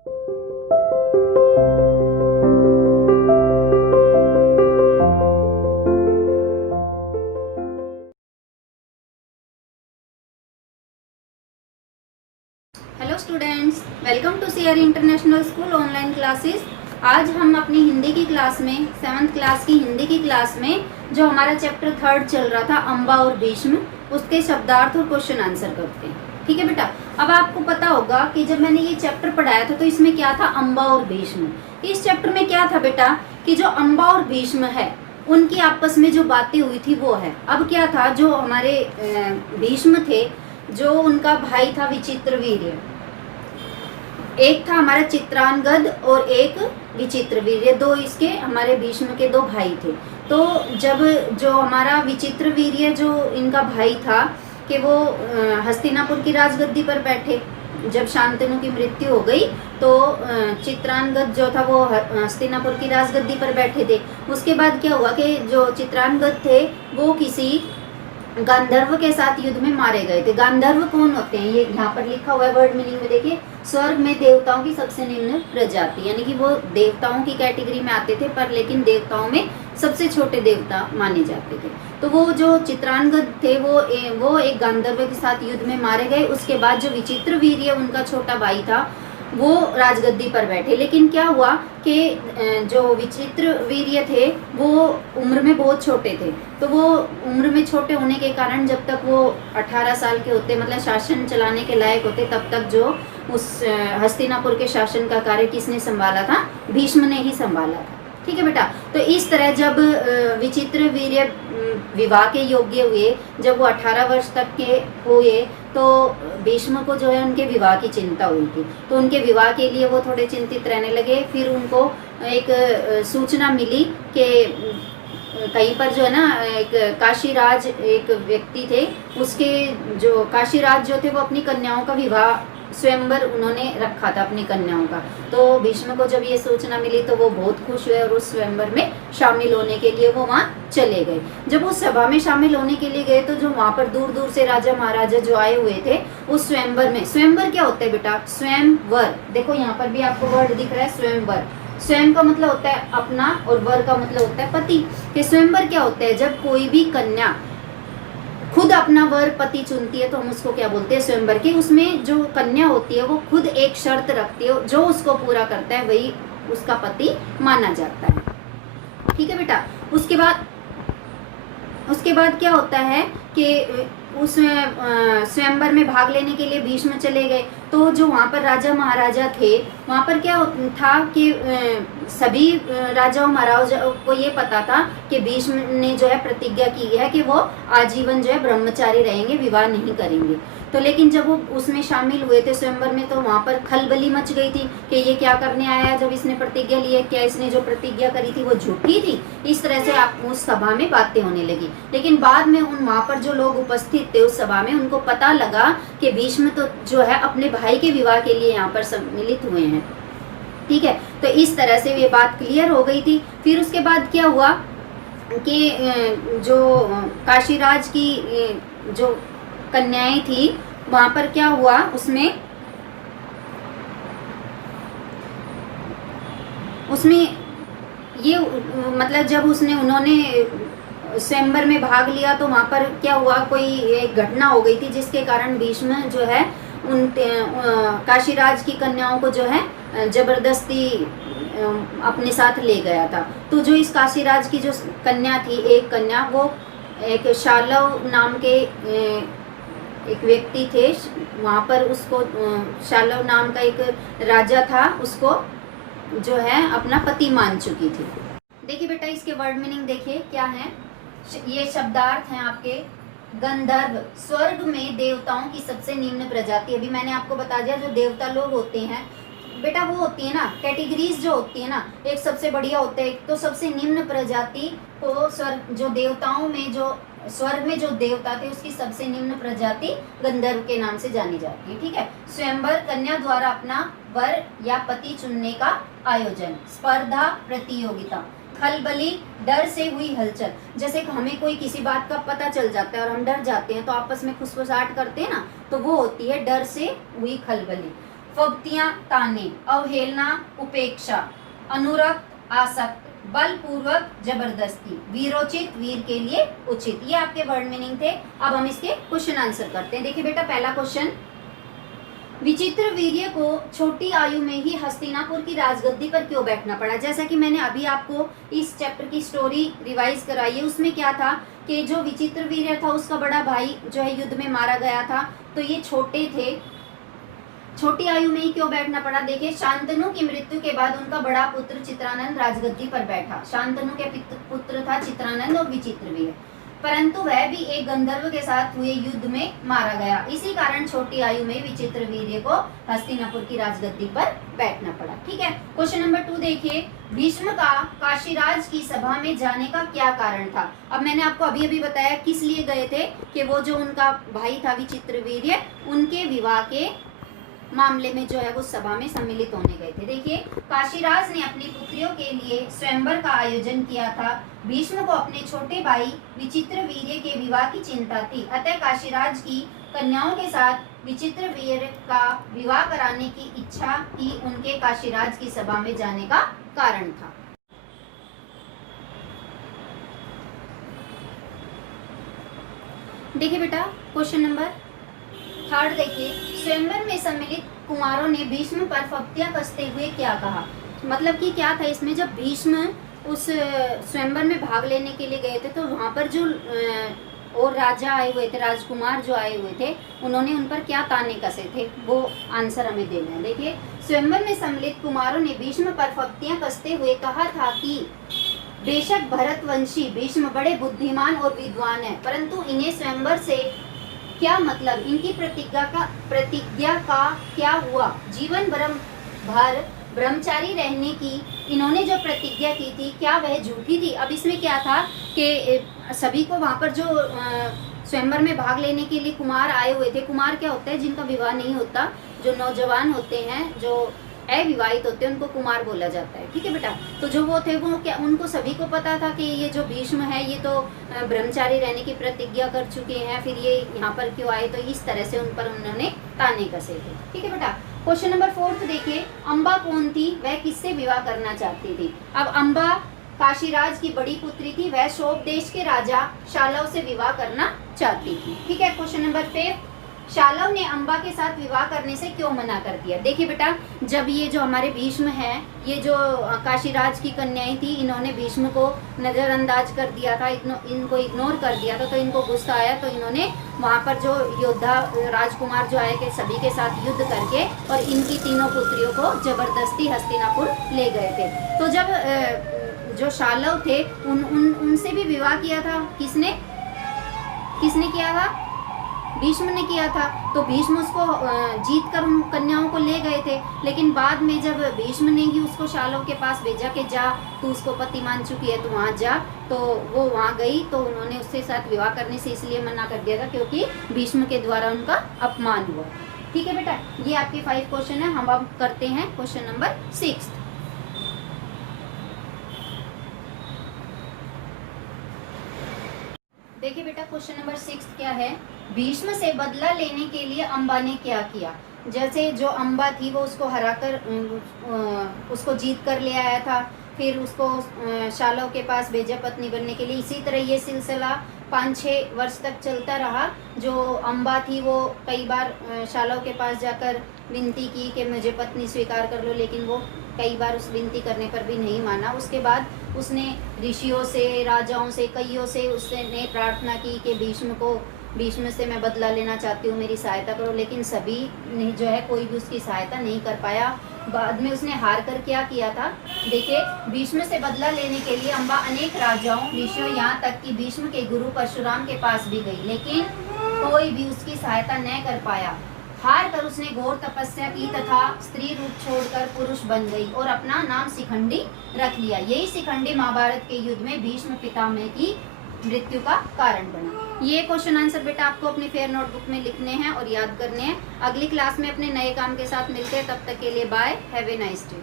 Hello students, welcome to CR international school online classes. आज हम अपनी हिंदी की क्लास में 7th क्लास की हिंदी की क्लास में जो हमारा चैप्टर 3 चल रहा था अम्बा और भीष्म, उसके शब्दार्थ और क्वेश्चन आंसर करते हैं। ठीक है बेटा, अब आपको पता होगा कि जब मैंने ये चैप्टर पढ़ाया था तो इसमें क्या था, अम्बा और भीष्म। इस चैप्टर में क्या था बेटा कि जो अम्बा और भीष्म है उनकी आपस में जो बातें हुई थी वो है। अब क्या था, जो हमारे भीष्म थे, जो उनका भाई था विचित्रवीर्य, एक था हमारा चित्रांगद और एक विचित्रवीर्य, दो इसके हमारे भीष्म के दो भाई थे। तो जब जो हमारा विचित्रवीर्य जो इनका भाई था कि वो हस्तिनापुर की राजगद्दी पर बैठे, जब शांतनु की मृत्यु हो गई तो चित्रांगद जो था वो हस्तिनापुर की राजगद्दी पर बैठे थे। उसके बाद क्या हुआ कि जो चित्रांगद थे वो किसी गांधर्व के साथ युद्ध में मारे गए थे। गांधर्व कौन होते हैं, ये यहाँ पर लिखा हुआ है वर्ड मीनिंग में, देखिए, स्वर्ग में देवताओं की सबसे निम्न प्रजाति, यानी कि वो देवताओं की कैटेगरी में आते थे पर लेकिन देवताओं में सबसे छोटे देवता माने जाते थे। तो वो जो चित्रांगद थे वो एक गांधर्व के साथ युद्ध में मारे गए। उसके बाद जो विचित्रवीर्य उनका छोटा भाई था वो राजगद्दी पर बैठे। लेकिन क्या हुआ कि जो विचित्रवीर्य थे वो उम्र में बहुत छोटे थे, तो वो उम्र में छोटे होने के कारण जब तक वो 18 साल के होते, मतलब शासन चलाने के लायक होते, तब तक जो उस हस्तिनापुर के शासन का कार्य किसने संभाला था, भीष्म ने ही संभाला था। ठीक है बेटा, तो इस तरह जब विचित्रवीर्य विवाह के योग्य हुए, जब वो 18 वर्ष तक के हुए, तो भीष्म को जो है उनके विवाह की चिंता हुई थी। तो उनके विवाह के लिए वो थोड़े चिंतित रहने लगे। फिर उनको एक सूचना मिली कि कहीं पर जो है ना, एक काशीराज एक व्यक्ति थे, उसके जो काशीराज जो थे वो अपनी कन्याओं का विवाह स्वयंवर उन्होंने रखा था अपनी कन्याओं का। तो भीष्म को जब ये सूचना मिली तो वो बहुत खुश हुए और उस स्वयंवर में शामिल होने के लिए वो वहाँ चले गए। जब उस सभा में शामिल होने के लिए गए तो जो वहाँ पर दूर दूर से राजा महाराजा जो आए हुए थे उस स्वयंवर में, स्वयंवर क्या होता है बेटा, स्वयंवर, देखो यहाँ पर भी आपको वर्ड दिख रहा है स्वयंवर। स्वयं का मतलब होता है अपना और वर का मतलब होता है पति। कि स्वयंवर क्या होता है, जब कोई भी कन्या खुद अपना वर पति चुनती है तो हम उसको क्या बोलते हैं, स्वयंवर की। उसमें जो कन्या होती है वो खुद एक शर्त रखती है, जो उसको पूरा करता है वही उसका पति माना जाता है। ठीक है बेटा, उसके बाद क्या होता है कि उस स्वयंवर में भाग लेने के लिए भीष्म चले गए। तो जो वहाँ पर राजा महाराजा थे, वहाँ पर क्या था कि सभी राजाओं महाराजाओं को ये पता था कि भीष्म ने जो है प्रतिज्ञा की है कि वो आजीवन जो है ब्रह्मचारी रहेंगे, विवाह नहीं करेंगे। तो लेकिन जब वो उसमें शामिल हुए थे स्वयंवर में, तो वहाँ पर खलबली मच गई थी कि ये क्या करने आया, जब इसने प्रतिज्ञा ली है, क्या इसने जो प्रतिज्ञा करी थी वो झूठी थी। इस तरह से आप उस सभा में बातें होने लगी। लेकिन बाद में उन वहाँ पर जो लोग उपस्थित थे उस सभा में, उनको पता लगा कि भीष्म तो जो है अपने भाई के विवाह के लिए यहाँ पर सम्मिलित हुए हैं। ठीक है, तो इस तरह से ये बात क्लियर हो गई थी। फिर उसके बाद क्या हुआ कि जो काशीराज की जो कन्याएं थी, वहां पर क्या हुआ, उसमें ये मतलब जब उन्होंने स्वयंवर में भाग लिया तो वहां पर क्या हुआ, कोई एक घटना हो गई थी जिसके कारण भीष्म जो है उन काशीराज की कन्याओं को जो है जबरदस्ती अपने साथ ले गया था। तो जो इस काशीराज की जो कन्या थी, एक कन्या, वो एक शालव नाम के एक व्यक्ति थे, वहाँ पर उसको शालव नाम का एक राजा था, उसको जो है अपना पति मान चुकी थी। देखिए बेटा, इसके वर्ड मीनिंग देखिए क्या है। ये शब्दार्थ हैं आपके। गंधर्व, स्वर्ग में देवताओं की सबसे निम्न प्रजाति। अभी मैंने आपको बता दिया, जो देवता लोग होते हैं बेटा, वो होती है ना कैटेगरीज जो होती है ना, एक सबसे बढ़िया होता है, तो सबसे निम्न प्रजाति को स्वर्ग, जो देवताओं में जो स्वर्ग में जो देवता थे उसकी सबसे निम्न प्रजाति गंधर्व के नाम से जानी जाती है। ठीक है, स्वयंवर, कन्या द्वारा अपना वर या पति चुनने का आयोजन। स्पर्धा, प्रतियोगिता। खलबली, डर से हुई हलचल। जैसे कि हमें कोई किसी बात का पता चल जाता है और हम डर जाते हैं तो आपस में खुसफुसाहट करते हैं ना, तो वो होती है डर से हुई खलबली। फब्तियां ताने, अवहेलना उपेक्षा, अनुरक्त आसक्त, बलपूर्वक जबरदस्ती, वीरोचित वीर के लिए उचित। ये आपके वर्ड मीनिंग थे। अब हम इसके क्वेश्चन आंसर करते हैं। देखिए बेटा, पहला क्वेश्चन, विचित्र वीर्य को छोटी आयु में ही हस्तिनापुर की राजगद्दी पर क्यों बैठना पड़ा? जैसा कि मैंने अभी आपको इस चैप्टर की स्टोरी रिवाइज कराई है, उसमें क्या था कि जो विचित्र वीर्य था उसका बड़ा भाई जो है युद्ध में मारा गया था, तो ये छोटे थे, छोटी आयु में ही क्यों बैठना पड़ा? देखिए, शांतनु की मृत्यु के बाद उनका बड़ा पुत्र चित्रानंद राजगद्दी पर बैठा। शांतनु के पुत्र था चित्रानंद और विचित्रवीर्य, परंतु वह भी एक गंधर्व के साथ हुए युद्ध में मारा गया। इसी कारण छोटी आयु में विचित्रवीर्य को हस्तिनापुर की राजगद्दी पर बैठना पड़ा। ठीक है। क्वेश्चन नंबर 2 देखिए, भीष्म का काशीराज की सभा में जाने का क्या कारण था? अब मैंने आपको अभी अभी बताया किस लिए गए थे, कि वो जो उनका भाई था विचित्रवीर्य, उनके विवाह के मामले में जो है वो सभा में सम्मिलित होने गए थे। देखिए, काशीराज ने अपनी पुत्रियों के लिए स्वयंवर का आयोजन किया था। भीष्म को अपने छोटे भाई विचित्रवीर्य के विवाह की चिंता थी, अतः काशीराज की कन्याओं के साथ विचित्रवीर्य का विवाह कराने की इच्छा ही उनके काशीराज की सभा में जाने का कारण था। देखिए बेटा, क्वेश्चन नंबर 3 देखिए, स्वयंवर में सम्मिलित कुमारों ने भीष्म पर फब्तियां कसते हुए क्या कहा? मतलब कि क्या था इसमें, जब भीष्म उस स्वयंवर में भाग लेने के लिए गए थे तो वहां पर जो और राजा आए हुए थे, राजकुमार जो आए हुए थे, उन्होंने उन पर क्या ताने कसे थे, वो आंसर हमें देना है। देखिए, स्वयंवर में सम्मिलित कुमारों ने भीष्म पर फब्तियां कसते हुए कहा था कि बेशक भरतवंशी भीष्म बड़े बुद्धिमान और विद्वान है, परंतु इन्हें स्वयंवर से क्या मतलब, इनकी प्रतिज्ञा का क्या हुआ? जीवन भर ब्रह्मचारी रहने की इन्होंने जो प्रतिज्ञा की थी, क्या वह झूठी थी? अब इसमें क्या था कि सभी को वहां पर जो स्वयंवर में भाग लेने के लिए कुमार आए हुए थे, कुमार क्या होता है, जिनका विवाह नहीं होता, जो नौजवान होते हैं, जो अविवाहित होते हैं, उनको कुमार बोला जाता है। ठीक है बेटा, तो जो वो थे वो क्या, उनको सभी को पता था कि ये जो भीष्म है ये तो ब्रह्मचारी रहने की प्रतिज्ञा कर चुके हैं, फिर ये यहाँ पर क्यों आए? तो इस तरह से उन पर उन्होंने ताने कसे थे। ठीक है बेटा। क्वेश्चन नंबर 4 देखिए, अम्बा कौन थी, वह किससे विवाह करना चाहती थी? अब अम्बा काशीराज की बड़ी पुत्री थी, वह शोभ देश के राजा शालव से विवाह करना चाहती थी। ठीक है। क्वेश्चन नंबर 5, शालव ने अम्बा के साथ विवाह करने से क्यों मना कर दिया? देखिए बेटा, जब ये जो हमारे भीष्म हैं, ये जो काशीराज की कन्याएं थी, इन्होंने भीष्म को नजरअंदाज कर दिया था, इनको इग्नोर कर दिया था, तो इनको गुस्सा आया, तो इन्होंने वहाँ पर जो योद्धा राजकुमार जो आए के सभी के साथ युद्ध करके और इनकी तीनों पुत्रियों को जबरदस्ती हस्तिनापुर ले गए थे। तो जब जो शालव थे उनसे भी विवाह किया था, किसने किया था? भीष्म ने किया था। तो भीष्म उसको जीत कर उन कन्याओं को ले गए थे, लेकिन बाद में जब भीष्म ने ही उसको शालव के पास भेजा कि जा, तू उसको पति मान चुकी है तो वहाँ जा, तो वो वहाँ गई, तो उन्होंने उसके साथ विवाह करने से इसलिए मना कर दिया था क्योंकि भीष्म के द्वारा उनका अपमान हुआ। ठीक है बेटा, ये आपके 5 क्वेश्चन है। हम अब करते हैं क्वेश्चन नंबर 6। देखिए बेटा, क्वेश्चन नंबर 6 क्या है, भीष्म से बदला लेने के लिए अम्बा ने क्या किया? जैसे जो अम्बा थी वो उसको हराकर उसको जीत कर ले आया था, फिर उसको शालव के पास भेजा पत्नी बनने के लिए। इसी तरह ये सिलसिला 5-6 वर्ष तक चलता रहा। जो अम्बा थी वो कई बार शालव के पास जाकर विनती की कि मुझे पत्नी स्वीकार कर लो, लेकिन वो कई बार उस विनती करने पर भी नहीं माना। उसके बाद उसने ऋषियों से, राजाओं से, कईयों से उसने प्रार्थना की कि भीष्म से मैं बदला लेना चाहती हूँ, मेरी सहायता करो, लेकिन सभी ने जो है कोई भी उसकी सहायता नहीं कर पाया। बाद में उसने हार कर क्या किया था? देखिए, भीष्म से बदला लेने के लिए अम्बा अनेक राजाओं, ऋषियों, यहाँ तक कि भीष्म के गुरु परशुराम के पास भी गई, लेकिन कोई भी उसकी सहायता न कर पाया। हार कर उसने घोर तपस्या की तथा स्त्री रूप छोड़कर पुरुष बन गई और अपना नाम शिखंडी रख लिया। यही शिखंडी महाभारत के युद्ध में भीष्म पितामह की मृत्यु का कारण बना। ये क्वेश्चन आंसर बेटा आपको अपनी फेयर नोटबुक में लिखने हैं और याद करने हैं। अगली क्लास में अपने नए काम के साथ मिलते हैं, तब तक के लिए bye, have a nice day.